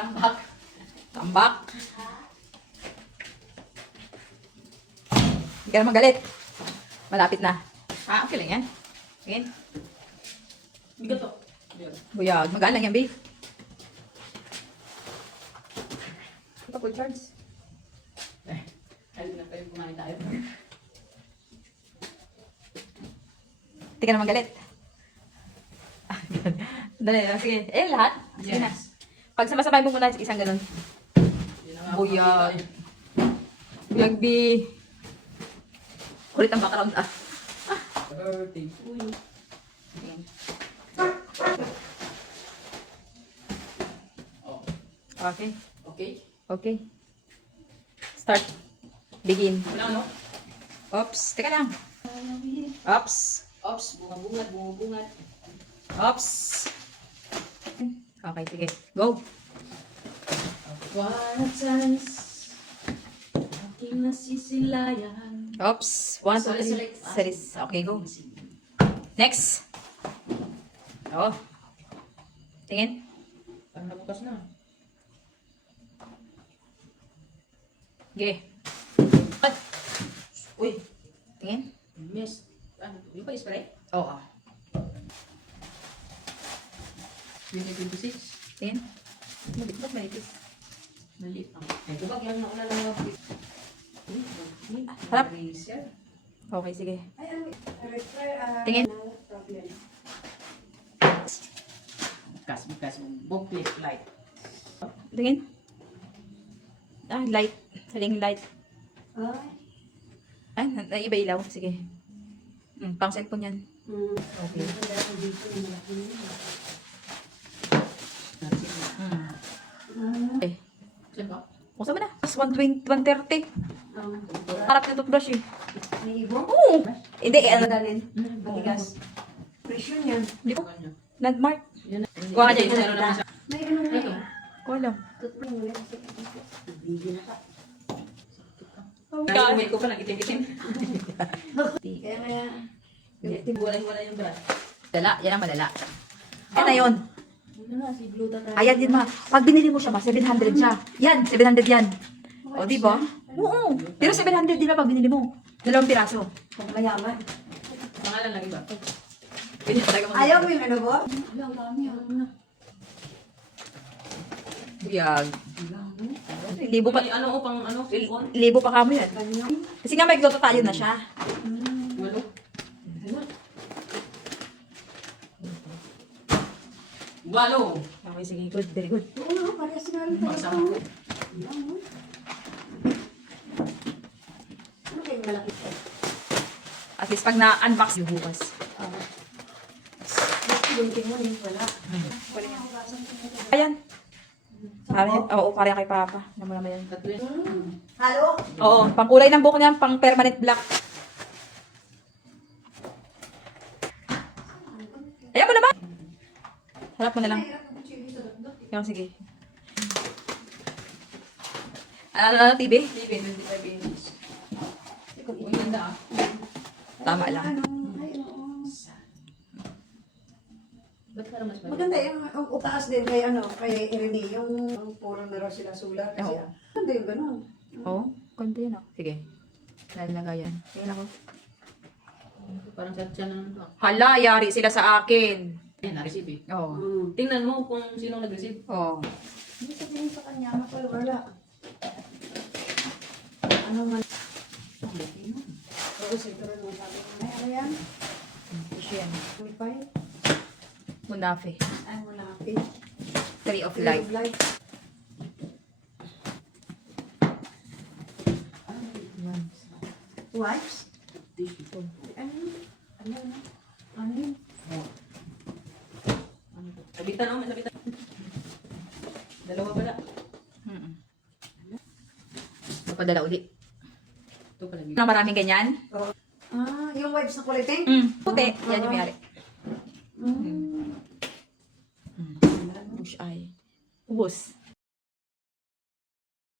Tambak. Tambak. Hindi ka naman galit. Malapit na. Okay lang yan. Again. Bigat to. Buyag. Magaan lang yan, babe. Ito full charge. Ayun na tayo kumain tayo. Hindi ka naman galit. Dali, sige. Lahat? Sige na. Pag sabay mo muna isang ganun. Buyag. Buyag, B. Kulit ang background, ah. Birthday. Uy. Oh. Okay. Okay. Okay. Start. Begin. Wala ano? Oops. Teka lang. Oops. Ops, bungabungat, bungabungat. Oops. Okay, sige. Go. One chance. Aking nasisilayan. Oops. 1, 2, Sorry. 3. Series. Okay, go. Next. Oh. Tingin. Parang nabukas na. Okay. Uy, Tingin. miss. Ano, yung pa spray? Oo. 2026. Tingin. Ba't manipis? Maliit ang. Ay, tubag lang nauna lang ako. Uy, Harap. Razor. Okay, sige. Tingin. Bukas, booklet light. Tingin. Light. Saling light. Ay, naiba ilaw. Sige. Pang cellphone yan. Okay. Okay. Saan ba? Buksan mo na. Mas 120, 130. Harap na toothbrush eh. May ibon? Oo. Hindi, ano. Dalin. Matigas. Presyon yan. Hindi ko. Nag-mark. Yan. Kuha ka dyan. Meron naman sa... May ano na Ito. eh. Kuha lang. Tutulong mo lang. Bigyan na pa. Naiumit ko pa, nagitim-gitim. Kaya kaya. Wala yung brand. Dala. Yan ang malala. Yan na yun. Ano na, si Blue Tata. Ayan din ma. Pag binili mo siya ma, 700 siya. Yan, 700 yan. O, di ba? Oo. Pero 700 din na pag binili mo. 2 piraso. Kung mayaman. Pangalan lang iba. Pwede talaga mag- Ayaw mo yung ano ba? Ang dami ano. Buyag. Libo pa. Ano o pang ano? Phone? Libo pa kamo yan. Kanyo. Kasi nga may gloto tayo na siya. Walo? Walo! Okay, sige. Good. Very good. Oo nga, parehas nga rin tayo. Masama ko. Ano kayong malaki? At least pag na-unbox yung bukas. Bunting mo rin, wala. Ayan. Oo, parang kay Papa. Naman naman yan. Tatlo yan. Halo? Oo, pang kulay ng buhok niyan, pang permanent black. Ayan mo naman! Harap mo na lang. Yung, sige. Ano, TV? TV, 25 inches. Uy, ganda ah. Tama lang. Ano? Ay, oo. Ba't parang mas maliit? Maganda yung utaas din kay ano, kay Irene, yung puro meron sila sulat. Kasi, Oo. maganda yung gano'n. Oo, ganda yan ah. Sige. Lalagay yan. Tingnan ako. Parang siya na naman to. Hala, yari sila sa akin. Ayan, na-receive eh. Oo. Tingnan mo kung sino nag-receive. Oo. Hindi sabihin sa kanya, wala. Ano man. Oo, siguro nung sabi ko, ay, ano yan? Ito yan. Unify? Munafe. Ay, wala ka. Tree of life. Wipes? Tissue. Ano? Ano? Ano? Sabitan oh, may sabitan. Dalawa pala. Mapadala uli. Ito pala. Na maraming ganyan? Yung wipes na kulay pink? Puti. Yan yung mayari. Mm. Push eye. Ubus.